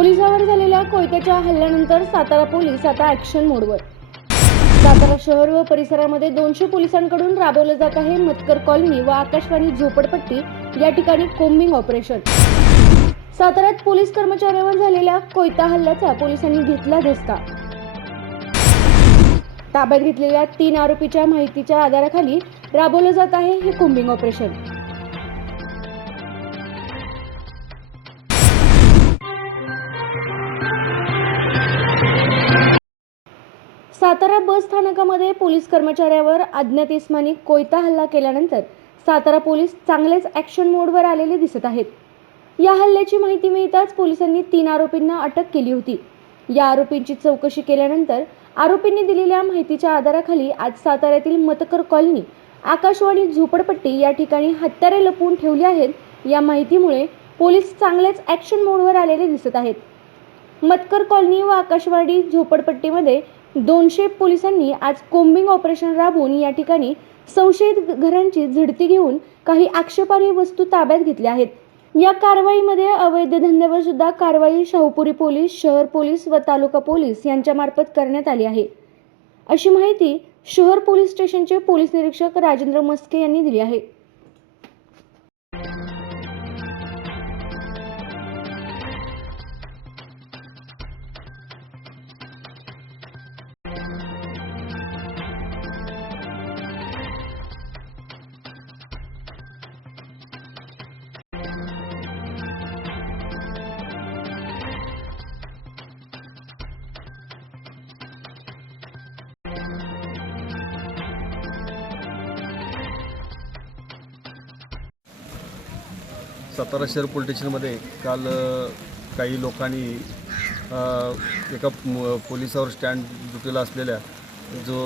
पोलिसावर झालेल्या कोयत्याच्या हल्ल्यानंतर सातारा पोलीस आता ॲक्शन मोडवर सातारा शहर व परिसरामध्ये दोनशे पोलिसांकडून राबवलं जात आहे मतकर कॉलनी व आकाशवाणी झोपडपट्टी या ठिकाणी कोम्बिंग ऑपरेशन साताऱ्यात पोलीस कर्मचाऱ्यावर झालेल्या कोयता हल्ल्याचा पोलिसांनी घेतला धसका. ताब्यात घेतलेल्या तीन आरोपीच्या माहितीच्या आधाराखाली राबवलं जात आहे हे कोम्बिंग ऑपरेशन सातारा बस स्थानकामध्ये पोलीस कर्मचाऱ्यावर अज्ञात इस्मानी कोयता हल्ला केल्यानंतर सातारा पोलीस चांगलेच ॲक्शन मोडवर आलेले दिसत आहेत. या हल्ल्याची माहिती मिळताच पोलिसांनी तीन आरोपींना अटक केली होती. या आरोपींची चौकशी केल्यानंतर आरोपींनी दिलेल्या माहितीच्या आधाराखाली आज साताऱ्यातील मतकर कॉलनी आकाशवाणी झोपडपट्टी या ठिकाणी हत्यारे लपवून ठेवली आहेत. या माहितीमुळे पोलीस चांगलेच ॲक्शन मोडवर आलेले दिसत आहेत. मतकर कॉलनी व आकाशवाडी झोपडपट्टीमध्ये दोनशे पोलिसांनी आज कोम्बिंग ऑपरेशन राबवून या ठिकाणी संशयित घरांची झडती घेऊन काही आक्षेपार्ह वस्तू ताब्यात घेतल्या आहेत. या कारवाईमध्ये अवैध धंद्यावर सुद्धा कारवाई शाहूपुरी पोलीस शहर पोलीस व तालुका पोलीस यांच्यामार्फत करण्यात आली आहे. अशी माहिती शहर पोलीस स्टेशनचे पोलीस निरीक्षक राजेंद्र मस्के यांनी दिली आहे. सातारा शहर पोलीस स्टेशनमध्ये काल काही लोकांनी एका पोलिसावर स्टँड ड्युटीला असलेल्या जो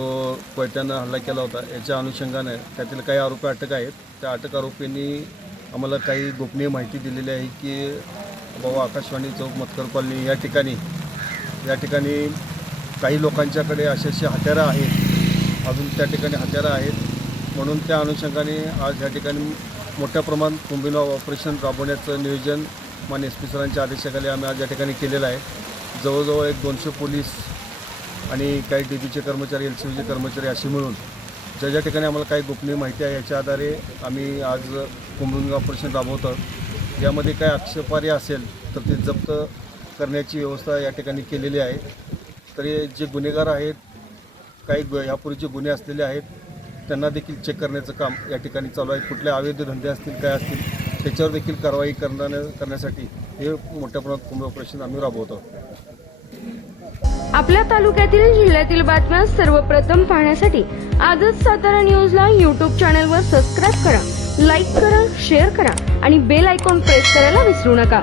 कोयत्यानं हल्ला केला होता याच्या अनुषंगाने त्यातील काही आरोपी अटक आहेत. त्या अटक आरोपींनी आम्हाला काही गोपनीय माहिती दिलेली आहे की बाबा आकाशवाणी चौक मतकर कॉलनी या ठिकाणी या ठिकाणी काही लोकांच्याकडे असे अशी हत्यारं आहेत. अजून त्या ठिकाणी हत्यारं आहेत. म्हणून त्या अनुषंगाने आज या ठिकाणी मोठ्या प्रमाणात कुंभिन ऑपरेशन राबवण्याचं नियोजन मान्य एस पी सरांच्या आदेशाखाली आम्ही आज या ठिकाणी केलेलं आहे. जवळजवळ एक दोनशे पोलीस आणि काही डी बीचे कर्मचारी एल सी बीचे कर्मचारी असे मिळून ज्या ज्या ठिकाणी आम्हाला काही गोपनीय माहिती आहे याच्या आधारे आम्ही आज कुंभिंग ऑपरेशन राबवतो. यामध्ये काय आक्षेपार्य असेल तर ते जप्त करण्याची व्यवस्था या ठिकाणी केलेली आहे. तरी जे गुन्हेगार आहेत काही गु- यापूर्वीचे गुन्हे असलेले आहेत त्यांना देखील चेक करण्याचं काम या ठिकाणी चालू आहे. कुठले अवैध धंदे असतील काय असतील त्याच्यावर देखील कारवाई करण्या करण्यासाठी हे मोठ्या प्रमाणात कुंभ ऑपरेशन आम्ही राबवतो. आपल्या तालुक्यातील जिल्ह्यातील बातम्या सर्वप्रथम पाहण्यासाठी आजच सातारा न्यूजला यूट्यूब चॅनलवर सबस्क्राईब करा लाईक करा शेअर करा आणि बेल आयकॉन प्रेस करायला विसरू नका.